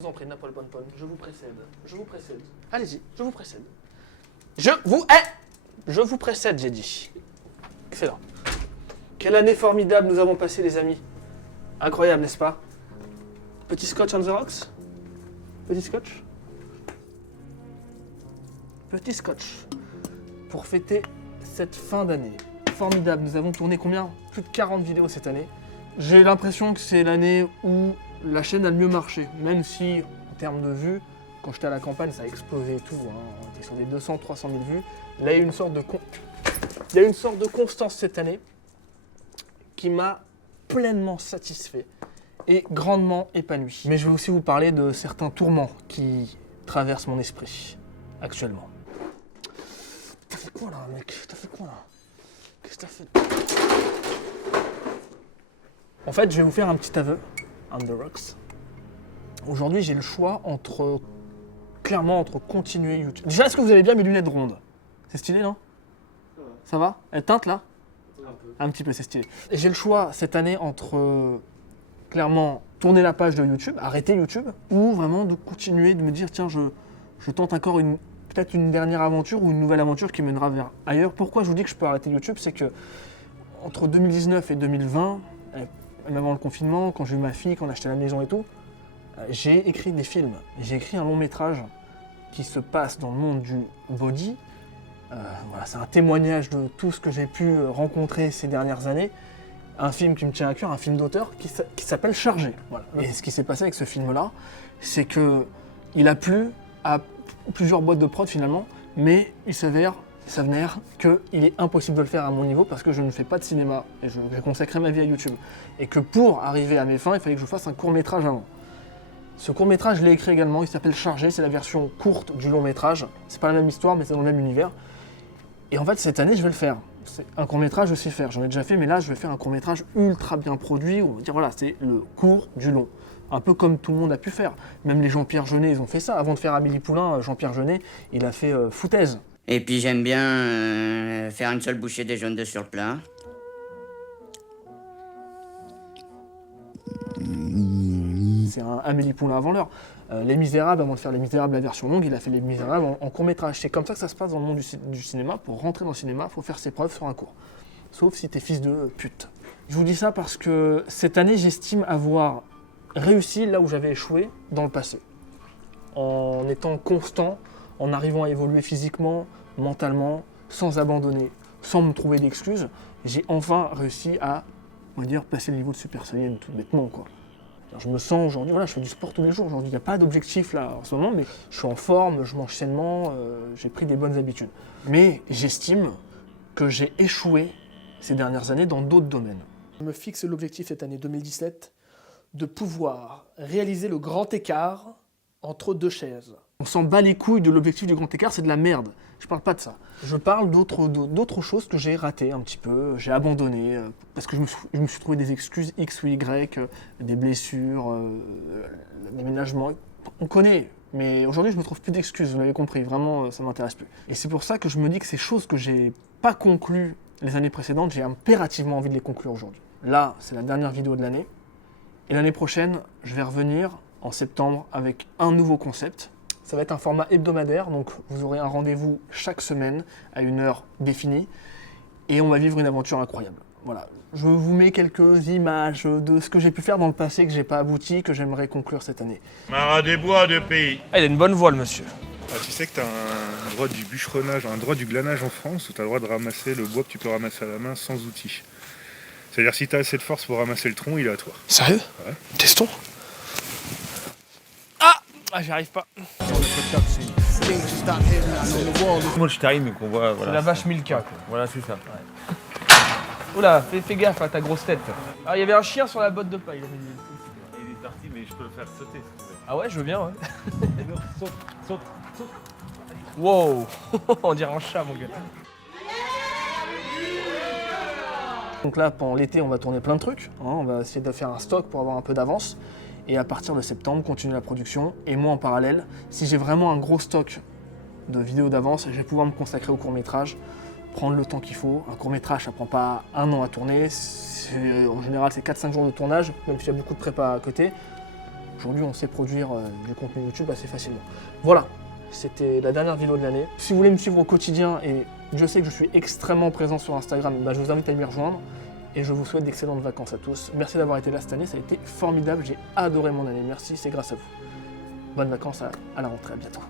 Je vous en prie, Napol Ponpon, je vous précède. Je vous précède. Allez-y. Je vous précède. Je vous précède, j'ai dit. Excellent. Quelle année formidable nous avons passé, les amis. Incroyable, n'est-ce pas? Petit scotch on the rocks? Petit scotch? Petit scotch. Pour fêter cette fin d'année. Formidable, nous avons tourné combien? Plus de 40 vidéos cette année. J'ai l'impression que c'est l'année où la chaîne a le mieux marché. Même si, en termes de vues, quand j'étais à la campagne, ça a explosé et tout. On était sur des 200-300 000 vues. Là, il y a une sorte de constance cette année qui m'a pleinement satisfait et grandement épanoui. Mais je vais aussi vous parler de certains tourments qui traversent mon esprit actuellement. T'as fait quoi là, mec? T'as fait quoi là? Qu'est-ce que t'as fait? En fait, je vais vous faire un petit aveu, on the rocks. Aujourd'hui, j'ai le choix clairement entre continuer YouTube. Déjà, est-ce que vous avez bien mes lunettes rondes? C'est stylé, non? Ça va? Elles teintent là? Un petit peu, c'est stylé. Et j'ai le choix cette année entre clairement tourner la page de YouTube, arrêter YouTube, ou vraiment de continuer, de me dire tiens, je tente encore peut-être une dernière aventure ou une nouvelle aventure qui mènera vers ailleurs. Pourquoi je vous dis que je peux arrêter YouTube? C'est que entre 2019 et 2020, même avant le confinement, quand j'ai eu ma fille, quand on a acheté la maison et tout, j'ai écrit des films. J'ai écrit un long métrage qui se passe dans le monde du body. Voilà, c'est un témoignage de tout ce que j'ai pu rencontrer ces dernières années. Un film qui me tient à cœur, un film d'auteur qui s'appelle Chargé. Voilà. Et ce qui s'est passé avec ce film-là, c'est qu'il a plu à plusieurs boîtes de prod finalement, mais il s'avère qu'il est impossible de le faire à mon niveau parce que je ne fais pas de cinéma et j'ai consacré ma vie à YouTube. Et que pour arriver à mes fins, il fallait que je fasse un court-métrage avant. Ce court-métrage, je l'ai écrit également, il s'appelle Chargé, c'est la version courte du long-métrage. C'est pas la même histoire, mais c'est dans le même univers. Et en fait, cette année, je vais le faire. Un court-métrage, je sais faire, j'en ai déjà fait, mais là, je vais faire un court-métrage ultra bien produit, où on va dire, voilà, c'est le court du long. Un peu comme tout le monde a pu faire. Même les Jean-Pierre Jeunet, ils ont fait ça. Avant de faire Amélie Poulain, Jean-Pierre Jeunet, il a fait Foutaise. Et puis j'aime bien faire une seule bouchée des jaunes d'œufs sur le plat. C'est un Amélie Poulain avant l'heure. Les Misérables, avant de faire Les Misérables la version longue, il a fait Les Misérables en court-métrage. C'est comme ça que ça se passe dans le monde du cinéma. Pour rentrer dans le cinéma, il faut faire ses preuves sur un court. Sauf si t'es fils de pute. Je vous dis ça parce que cette année, j'estime avoir réussi là où j'avais échoué dans le passé. En étant constant, en arrivant à évoluer physiquement, mentalement, sans abandonner, sans me trouver d'excuses, j'ai enfin réussi à, on va dire, passer le niveau de Super Saiyan tout bêtement, quoi. Alors, je me sens aujourd'hui, voilà, je fais du sport tous les jours aujourd'hui, il n'y a pas d'objectif là en ce moment, mais je suis en forme, je mange sainement, j'ai pris des bonnes habitudes. Mais j'estime que j'ai échoué ces dernières années dans d'autres domaines. Je me fixe l'objectif cette année 2017 de pouvoir réaliser le grand écart entre deux chaises. On s'en bat les couilles de l'objectif du grand écart, c'est de la merde. Je parle pas de ça. Je parle d'autres choses que j'ai ratées un petit peu, j'ai abandonné, parce que je me suis trouvé des excuses X ou Y, des blessures, l'aménagement. On connaît, mais aujourd'hui je me trouve plus d'excuses, vous l'avez compris, vraiment ça m'intéresse plus. Et c'est pour ça que je me dis que ces choses que j'ai pas conclues les années précédentes, j'ai impérativement envie de les conclure aujourd'hui. Là, c'est la dernière vidéo de l'année, et l'année prochaine, je vais revenir en septembre avec un nouveau concept. Ça va être un format hebdomadaire, donc vous aurez un rendez-vous chaque semaine à une heure définie et on va vivre une aventure incroyable. Voilà, je vous mets quelques images de ce que j'ai pu faire dans le passé, que j'ai pas abouti, que j'aimerais conclure cette année. Marat des bois de pays. Ah, il a une bonne voix le monsieur. Ah, tu sais que tu as un droit du bûcheronnage, un droit du glanage en France où tu as le droit de ramasser le bois que tu peux ramasser à la main sans outils. C'est-à-dire si tu as assez de force pour ramasser le tronc, il est à toi. Sérieux? Ouais. Testons. Ah, j'y arrive pas. Moi je t'arrive mais qu'on voit. Voilà, C'est la vache Milka. Voilà, c'est ça. Oula, fais gaffe à ta grosse tête. Ah, il y avait un chien sur la botte de paille. Il est parti, mais je peux le faire sauter si tu veux. Ah ouais, je veux bien, ouais. Saute, saute, saute. Wow. On dirait un chat, mon gars. Donc là, pendant l'été, on va tourner plein de trucs. Hein. On va essayer de faire un stock pour avoir un peu d'avance. Et à partir de septembre, continuer la production. Et moi, en parallèle, si j'ai vraiment un gros stock de vidéos d'avance, je vais pouvoir me consacrer au court-métrage, prendre le temps qu'il faut. Un court-métrage, ça prend pas un an à tourner. En général, c'est 4-5 jours de tournage, même s'il y a beaucoup de prépa à côté. Aujourd'hui, on sait produire du contenu YouTube assez facilement. Voilà, c'était la dernière vidéo de l'année. Si vous voulez me suivre au quotidien, et je sais que je suis extrêmement présent sur Instagram, bah, je vous invite à m'y rejoindre. Et je vous souhaite d'excellentes vacances à tous. Merci d'avoir été là cette année, ça a été formidable. J'ai adoré mon année. Merci, c'est grâce à vous. Bonnes vacances à la rentrée, à bientôt.